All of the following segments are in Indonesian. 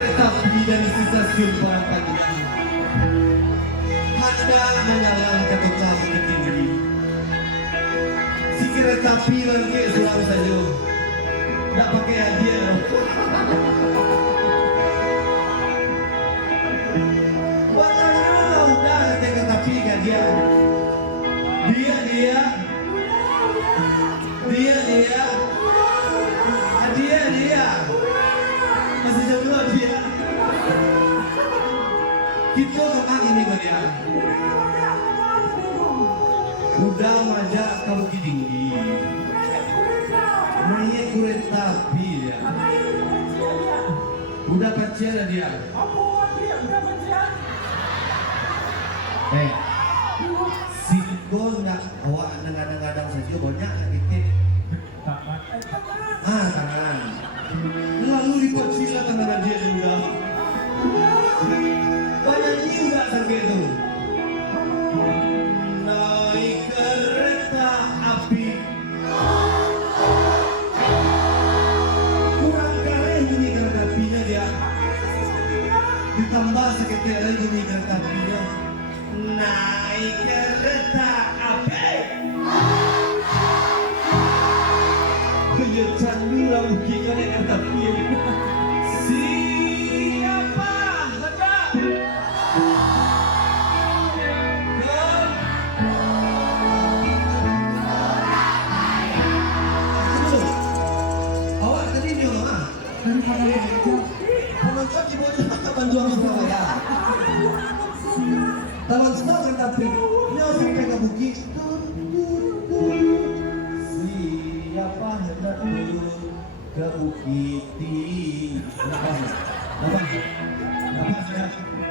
Tapi dari stasiun Parapanjang hendak menyalahkan kota Bukit Tinggi. Si kereta api lagi suram saja, tak pakai hadiah. Batangnya udah ada kereta api kan dia. Dia masih jauh dulu dia. Kita kemana ini dia? Udah majak ke Bukit Tinggi. Naik kereta api dia. Udah pacaran dia. Si Go nggak awak ngadang-ngadang saja banyak titik. Tangan. Lalu lipat sila tangan dia juga. Banyak juga sampai itu. Naik kereta api. Kurang keren bunyi kereta apinya dia. Ditambah seketika lagi bunyi kereta apinya. Naik kereta api. Candu lah mungkin naik kereta api. Siapa hendak awak tadi ni orang penonton di bawah mata bantuan Surabaya. Taman stop kereta api. Ini sampai ke bukit. Siapa hendak ke Bukit Tinggi? Lepas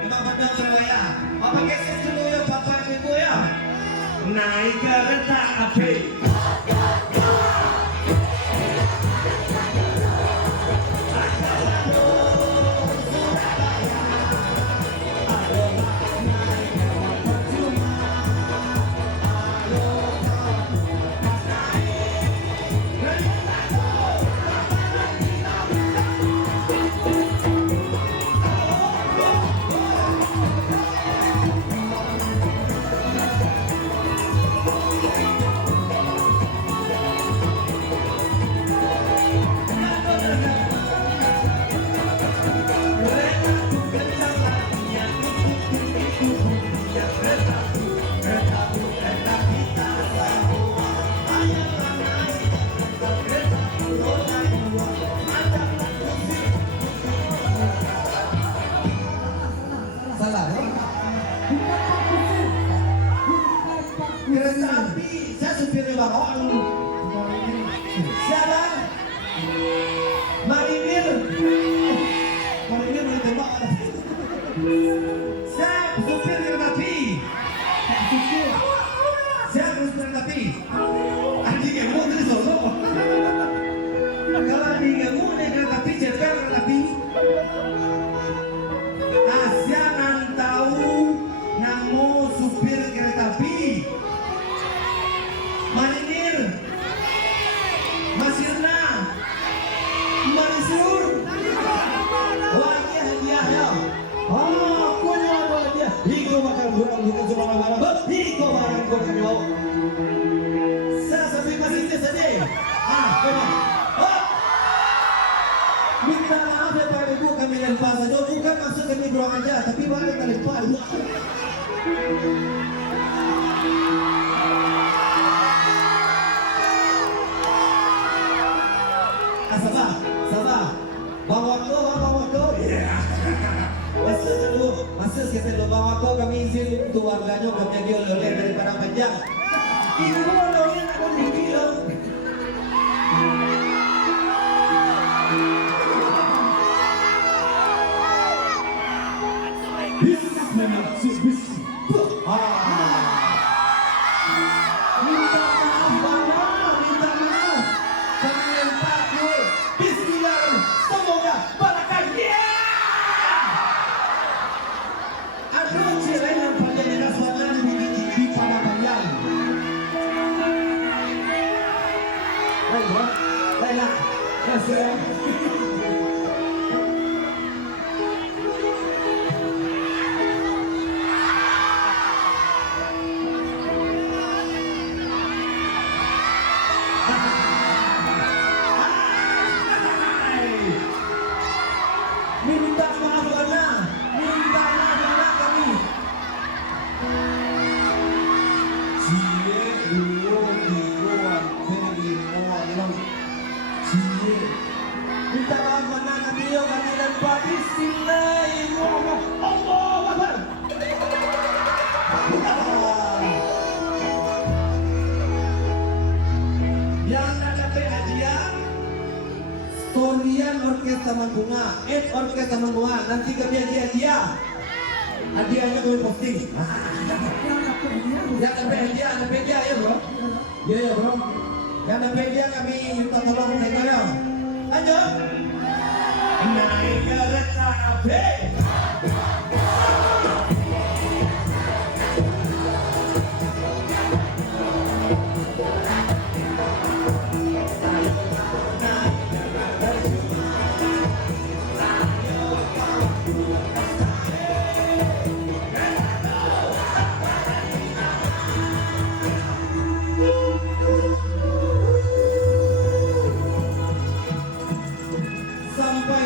bantuan Surabaya. Apa geser dulu ya bapak ibu ya? Naik kereta api. Kereta api, saya supirnya Bang Oon. Siapa? Marinir boleh tembak. Saya supir kereta api. Saya supir kereta api. Adik kamu dari Solo. Kalau adik kamu naik kereta api, cepat kereta api. Asia nan tahu namo supir kereta api. Marinir, Masirna, Marisur, hadiahnya. Aku nyawa hadiah. Iko makan kurang bukan cuma marah. Iko barang kau kau. Saya sampai masih saja. Kau. Minta maaf ya Pak Ibu, kami lempar saja. Bukan maksud kami berang aja, tapi balik kali lempar. Sabar. Bang Wako. Masa kita dulu Bang Wako kami izin untuk warganya kami lagi oleh dari Parapanjang. Ini oleh ada tinggi loh. Minta maaf karena kami. Cie, dua, tiga, empat, lima, enam. Cie. Minta maaf karena kami dan Pak Bismillahirrahmanirrahim. Allahu Akbar. Yang dapat hadiah Torian Orkes Taman Bunga, Orkes Taman Bunga. Nanti kami hadiah. Hadiahnya kami posting. Yang dapat hadiah ya bro. Iya ya bro. Yang dapat hadiah kami minta tolong saya. Ayo. Naik kereta api.